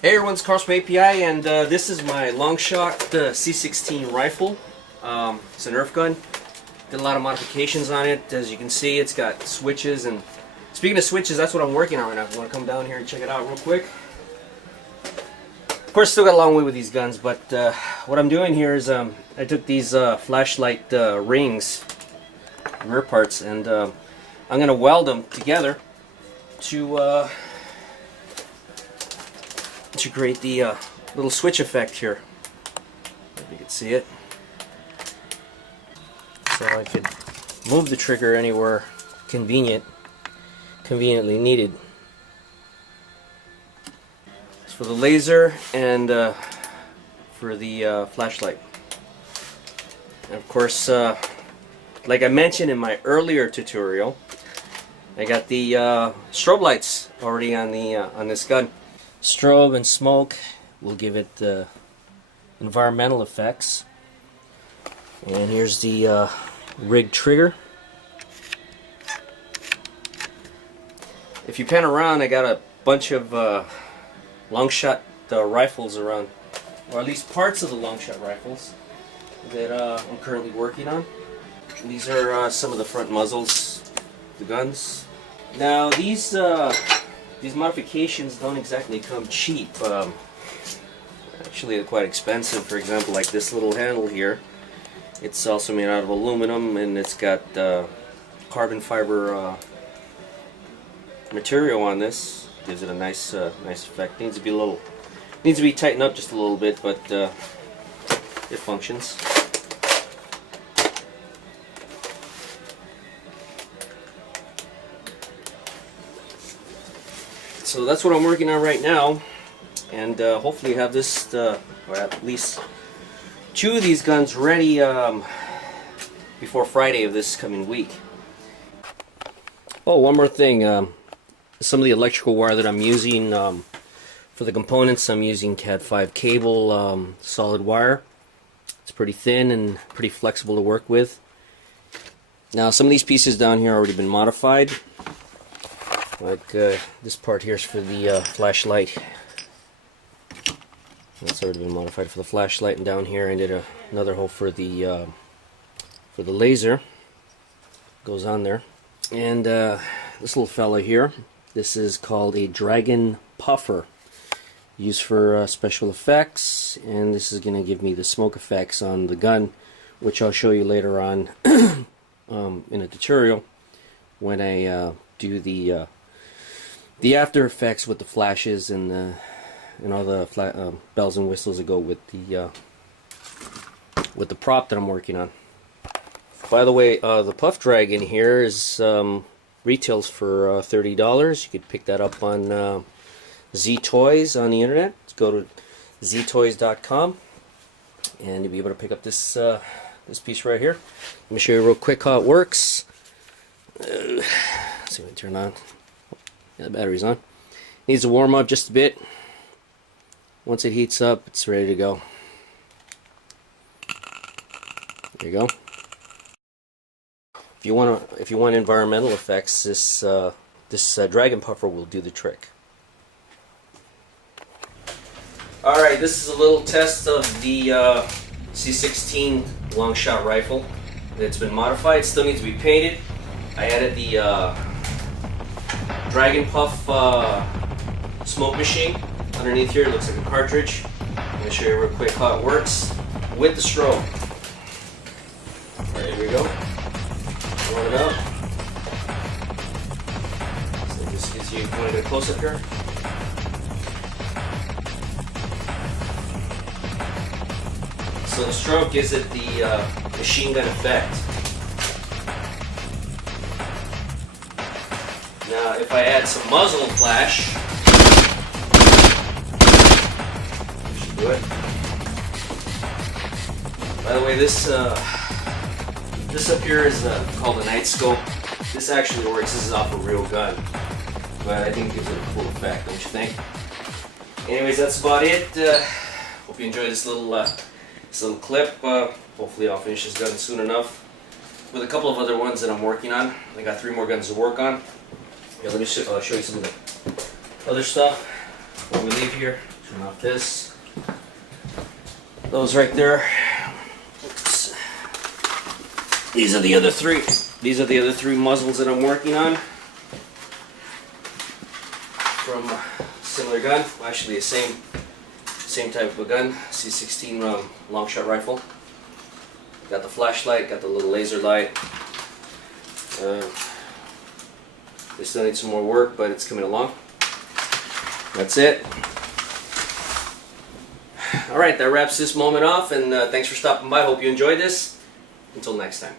Hey everyone, it's Carl from API, and this is my longshot C16 rifle. It's a Nerf gun. Did a lot of modifications on it. As you can see, it's got switches, and speaking of switches, that's what I'm working on right now. If you want to come down here and check it out real quick. Of course, still got a long way with these guns, but what I'm doing here is I took these flashlight rings, rear parts, and I'm going to weld them together to create the little switch effect here. If you can see it. So I could move the trigger anywhere conveniently needed. It's for the laser and for the flashlight. And of course, like I mentioned in my earlier tutorial, I got the strobe lights already on the on this gun. Strobe and smoke will give it environmental effects. And here's the rig trigger. If you pan around, I got a bunch of longshot rifles around, or at least parts of the longshot rifles that I'm currently working on. These are some of the front muzzles, the guns. Now these modifications don't exactly come cheap. Actually, they're quite expensive. For example, like this little handle here. It's also made out of aluminum, and it's got carbon fiber material on this. Gives it a nice effect. Needs to be tightened up just a little bit, but it functions. So that's what I'm working on right now, and hopefully have this, or at least 2 of these guns ready before Friday of this coming week. Oh, one more thing. Some of the electrical wire that I'm using for the components, I'm using Cat5 cable, solid wire. It's pretty thin and pretty flexible to work with. Now, some of these pieces down here have already been modified. Like this part here is for the flashlight. That's already been modified for the flashlight, and down here I did another hole for the laser. Goes on there. And this little fella here, this is called a dragon puffer, used for special effects, and this is going to give me the smoke effects on the gun, which I'll show you later on in a tutorial when I do the after effects with the flashes and all the bells and whistles that go with the prop that I'm working on. By the way, the Puff Dragon here is retails for $30. You could pick that up on Z Toys on the internet. Let's go to ztoys.com and you'll be able to pick up this this piece right here. Let me show you real quick how it works. Let's see if I turn on. Yeah, the battery's on. Needs to warm up just a bit. Once it heats up, it's ready to go. There you go. If you want environmental effects, this dragon puffer will do the trick. All right, this is a little test of the C16 longshot rifle. It's been modified. It still needs to be painted. I added the Dragon Puff smoke machine underneath here. It looks like a cartridge. I'm going to show you real quick how it works with the strobe. Alright, here we go. Warm it up. So this gives you, want to get a close up here? So the strobe gives it the machine gun effect. Now, if I add some muzzle flash, should do it. By the way, this up here is called a night scope. This actually works. This is off a real gun, but I think it gives it a cool effect. Don't you think? Anyways, that's about it. Hope you enjoyed this little clip. Hopefully, I'll finish this gun soon enough with a couple of other ones that I'm working on. I got 3 more guns to work on. Yeah, let me show you some of the other stuff when we leave here. Turn off this. Those right there. Oops. These are the other three. These are the other three muzzles that I'm working on from a similar gun. Well, actually, the same type of a gun, C16 long shot rifle. Got the flashlight, got the little laser light. They still need some more work, but it's coming along. That's it. Alright, that wraps this moment off, and thanks for stopping by. Hope you enjoyed this. Until next time.